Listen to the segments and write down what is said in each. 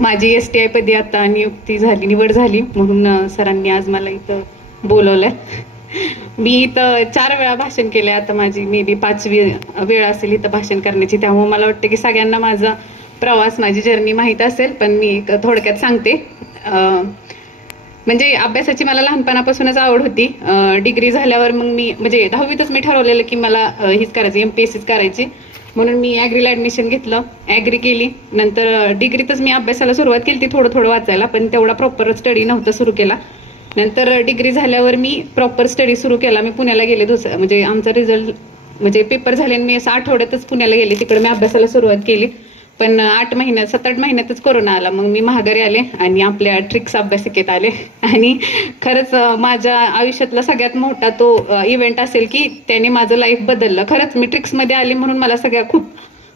माझी S T I पदी आता नियुक्ती झाली निवड झाली. म्हणून सरांनी आज मला इथं बोलवलंय. मी इथं चार वेळा भाषण केले आता माझी मे बी पाचवी वेळ असेल इथं भाषण करण्याची. त्यामुळे मला वाटतं की सगळ्यांना माझा प्रवास माझी जर्नी माहीत असेल. पण मी एक थोडक्यात सांगते. म्हणजे अभ्यासाची मला लहानपणापासूनच आवड होती. डिग्री झाल्यावर मग मी म्हणजे दहावीतच मी ठरवलेलं की मला हीच करायची एम पी एस सीच करायची. म्हणून मी ॲग्रीला ॲडमिशन घेतलं. ॲग्री केली. नंतर डिग्रीतच मी अभ्यासाला सुरुवात केली ती थोडं थोडं वाचायला पण तेवढा प्रॉपर स्टडी नव्हता सुरू केला. नंतर डिग्री झाल्यावर मी प्रॉपर स्टडी सुरू केला. मी पुण्याला गेले दुसरं म्हणजे आमचा रिझल्ट म्हणजे पेपर झाले आणि मी असं आठवड्यातच पुण्याला गेले. तिकडे मी अभ्यासाला सुरुवात केली. पण आठ महिन्यात सात आठ महिन्यातच कोरोना आला. मग मी महागारी आले आणि आपल्या ट्रिक्स अभ्यासिकेत आले. आणि खरंच माझ्या आयुष्यातला सगळ्यात मोठा तो इव्हेंट असेल की त्याने माझं लाईफ बदललं. खरंच मी ट्रिक्समध्ये आले म्हणून मला सगळ्या खूप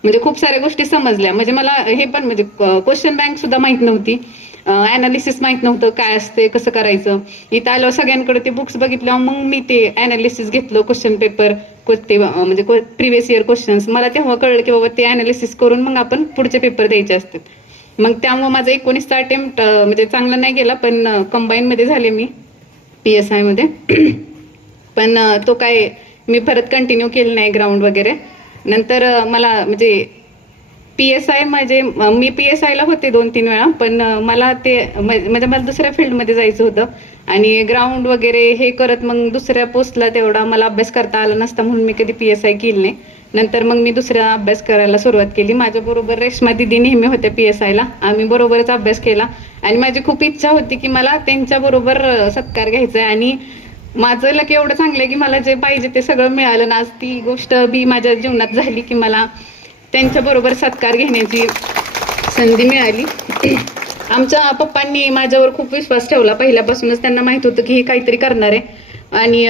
म्हणजे खूप साऱ्या गोष्टी समजल्या. म्हणजे मला हे पण म्हणजे क्वेश्चन बँक सुद्धा माहीत नव्हती. अनालिसिस माहीत नव्हतं काय असते कसं करायचं. इथं आल्यावर सगळ्यांकडे ते बुक्स बघितल्यावर मग मी ते अनालिसिस घेतलं क्वेश्चन पेपर ते म्हणजे म्हणजे प्रिव्हियस इयर क्वेश्चन्स मला तेव्हा कळलं की बाबा ते अनालिसिस करून मग आपण पुढचे पेपर द्यायचे असतात. मग त्यामुळे माझा एकोणीसचा अटेम्प्ट म्हणजे चांगला नाही गेला पण कंबाईनमध्ये झाले मी पी एस आयमध्ये पण तो काय मी परत कंटिन्यू केलं नाही ग्राउंड वगैरे. नंतर मला म्हणजे पी एस आय माझे मी पी एस आयला होते दोन तीन वेळा पण मला ते म्हणजे मला दुसऱ्या फील्डमध्ये जायचं होतं. आणि ग्राउंड वगैरे हे करत मग दुसऱ्या पोस्टला तेवढा मला अभ्यास करता आला नसता म्हणून मी कधी पी एस आय केली नाही. नंतर मग मी दुसऱ्या अभ्यास करायला सुरुवात केली. माझ्याबरोबर रेश्मा दिदी नेहमी होत्या पी एस आयला आम्ही बरोबरच अभ्यास केला. आणि माझी खूप इच्छा होती की मला त्यांच्याबरोबर सत्कार घ्यायचा आहे. आणि माझं लक एवढं चांगलं आहे की मला जे पाहिजे ते सगळं मिळालं. ना आज ती गोष्ट बी माझ्या जीवनात झाली की मला त्यांच्याबरोबर सत्कार घेण्याची संधी मिळाली. आमच्या पप्पांनी माझ्यावर खूप विश्वास ठेवला. पहिल्यापासूनच त्यांना माहीत होतं की हे काहीतरी करणार आहे. आणि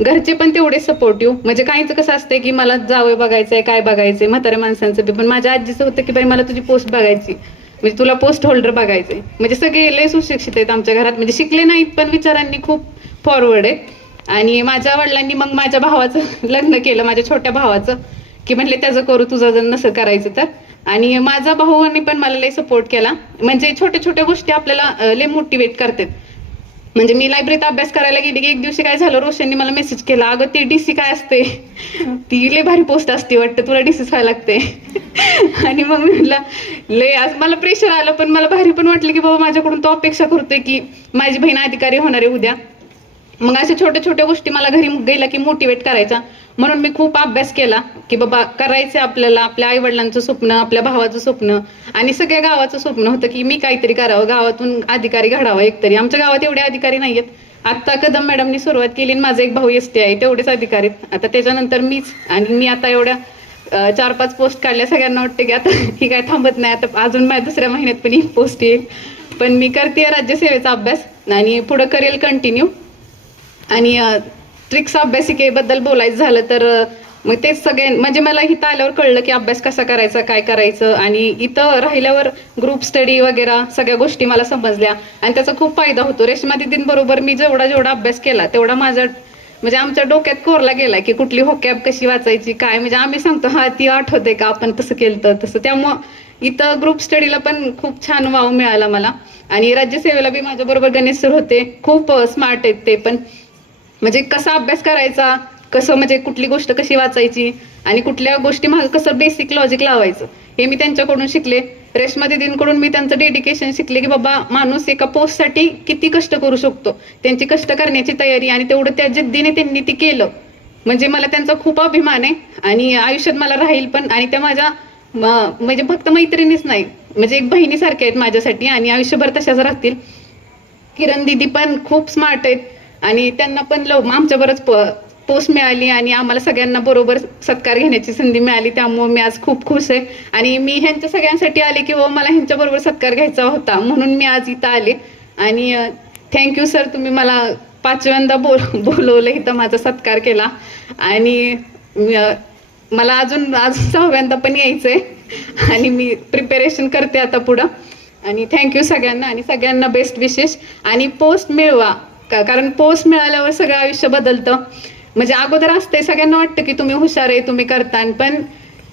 घरचे पण तेवढे सपोर्टिव्ह म्हणजे काहींचं कसं असतंय की मला जावं बघायचंय काय बघायचंय म्हाताऱ्या माणसांचं पण माझ्या आजीचं होतं की बाई मला तुझी पोस्ट बघायची. म्हणजे तुला पोस्ट होल्डर बघायचंय. म्हणजे सगळे लय सुशिक्षित आहेत आमच्या घरात. म्हणजे शिकले नाहीत पण विचारांनी खूप फॉरवर्ड आहेत आणि माझ्या वडिलांनी मग माझ्या भावाचं लग्न केलं माझ्या छोट्या भावाचं. की म्हणले त्याचं करू तुझं जर नसं करायचं तर. आणि माझा भाऊनी पण मला लय सपोर्ट केला. म्हणजे छोट्या छोट्या गोष्टी आपल्याला लय मोटिवेट करतात. म्हणजे मी लायब्ररीत अभ्यास करायला गेली की एक दिवशी काय झालं रोशननी मला मेसेज केला अगं ती डीसी काय असते? ती लय भारी पोस्ट असते वाटतं तुला डीसी व्हायला लागते. आणि मग मी म्हटलं लय आज मला प्रेशर आलं पण मला भारी पण वाटलं की बाबा माझ्याकडून तो अपेक्षा करतोय की माझी बहीण अधिकारी होणार आहे उद्या. मग अशा छोट्या छोट्या गोष्टी मला घरी गेल्या की मोटिवेट करायचा. म्हणून मी खूप अभ्यास केला की बाबा करायचं आपल्याला आपल्या आई वडिलांचं स्वप्न आपल्या भावाचं स्वप्न. आणि सगळ्या गावाचं स्वप्न होतं की मी काहीतरी करावं गावातून अधिकारी घडावा एकतरी. आमच्या गावात एवढे अधिकारी नाही आहेत आत्ता कदम मॅडमनी सुरुवात केली आणि माझा एक भाऊ एस टी आहे तेवढेच अधिकारी आहेत. आता त्याच्यानंतर मीच आणि मी आता एवढ्या चार पाच पोस्ट काढल्या सगळ्यांना वाटते की आता ही काय थांबत नाही. आता अजून माझ्या दुसऱ्या महिन्यात पण ही पोस्ट येईल. पण मी करते राज्यसेवेचा अभ्यास आणि पुढं करेल कंटिन्यू आणि ट्रिक्स अभ्यासिकेबद्दल बोलायचं झालं तर मग तेच सगळे म्हणजे मला इथं आल्यावर कळलं की अभ्यास कसा करायचा काय करायचं आणि इथं राहिल्यावर ग्रुप स्टडी वगैरे सगळ्या गोष्टी मला समजल्या आणि त्याचा खूप फायदा होतो. रेश्मा दिदींबरोबर मी जेवढा जेवढा अभ्यास केला तेवढा माझा म्हणजे आमच्या डोक्यात कोरला गेला की कुठली होकॅब कशी वाचायची काय म्हणजे आम्ही सांगतो हा ती आठवते का? आपण तसं केलं तर तसं. त्यामुळं इथं ग्रुप स्टडीला पण खूप छान वाव मिळाला मला. आणि राज्यसेवेला बी माझ्याबरोबर गणेश सर होते. खूप स्मार्ट आहेत ते पण. म्हणजे कसा अभ्यास करायचा कसं म्हणजे कुठली गोष्ट कशी वाचायची आणि कुठल्या गोष्टी मागे कसं बेसिक लॉजिक लावायचं हे मी त्यांच्याकडून शिकले. रेश्मा दिदींकडून मी त्यांचं डेडिकेशन शिकले की बाबा माणूस एका पोस्टसाठी किती कष्ट करू शकतो? त्यांची कष्ट करण्याची तयारी आणि तेवढं त्या जिद्दीने त्यांनी ते केलं. म्हणजे मला त्यांचा खूप अभिमान आहे आणि आयुष्यात मला राहील पण आणि त्या माझ्या म्हणजे फक्त मैत्रिणीच नाही म्हणजे एक बहिणीसारख्या आहेत माझ्यासाठी आणि आयुष्यभर तशाच राहतील. किरण दिदी पण खूप स्मार्ट आहेत. आणि त्यांना पण लव आमच्या बरंच पोस्ट मिळाली आणि आम्हाला सगळ्यांना बरोबर सत्कार घेण्याची संधी मिळाली. त्यामुळे मी आज खूप खुश आहे. आणि मी ह्यांच्या सगळ्यांसाठी आले की बाबा मला ह्यांच्या बरोबर सत्कार घ्यायचा होता. म्हणून मी आज इथं आले. आणि थँक्यू सर तुम्ही मला पाचव्यांदा बोल बोलवलं इथं माझा सत्कार केला. आणि मला अजून अजून सहाव्यांदा पण यायचंय. आणि मी प्रिपेरेशन करते आता पुढं. आणि थँक्यू सगळ्यांना. आणि सगळ्यांना बेस्ट विशेष आणि पोस्ट मिळवा. कारण पोस्ट मिळाल्यावर सगळं आयुष्य बदलतं. म्हणजे अगोदर असते सगळ्यांना वाटतं की तुम्ही हुशार आहे तुम्ही करता पण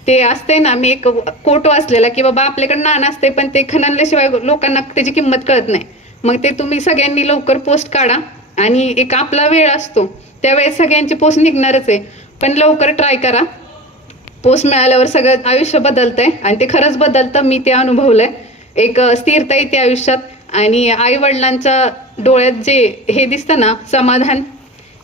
ते असते ना मी एक कोट वाचलेला की बाबा आपल्याकडे नाणं असते पण ते खणल्याशिवाय लोकांना त्याची किंमत कळत नाही. मग ते तुम्ही सगळ्यांनी लवकर पोस्ट काढा आणि एक आपला वेळ असतो. त्यावेळेस सगळ्यांची पोस्ट निघणारच आहे. पण लवकर ट्राय करा. पोस्ट मिळाल्यावर सगळं आयुष्य बदलतंय आणि ते खरंच बदलतं. मी ते अनुभवलंय. एक स्थिरता येते आयुष्यात आणि आई वडिलांचा डोळ्यात जे हे दिसतं ना समाधान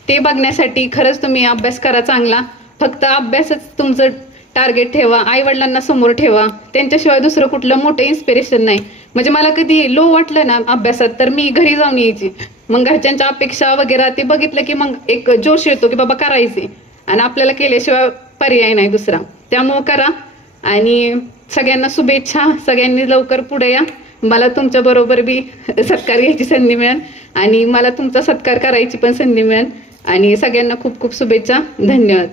ते बघण्यासाठी खरंच तुम्ही अभ्यास करा चांगला. फक्त अभ्यासच तुमचं टार्गेट ठेवा आई वडिलांना समोर ठेवा. त्यांच्याशिवाय दुसरं कुठलं मोठं इन्स्पिरेशन नाही. म्हणजे मला कधी लो वाटलं ना अभ्यासात तर मी घरी जाऊन यायची. मग घरच्यांच्या अपेक्षा वगैरे ते बघितलं की मग एक जोश येतो की बाबा करायचे. आणि आपल्याला केल्याशिवाय पर्याय नाही दुसरा. त्यामुळं करा. आणि सगळ्यांना शुभेच्छा. सगळ्यांनी लवकर पुढे या. मला तुमच्या बरोबर बी सत्कार घ्यायची संधी मिळेल आणि मला तुमचा सत्कार करायची पण संधी मिळेल. आणि सगळ्यांना खूप खूप शुभेच्छा. धन्यवाद.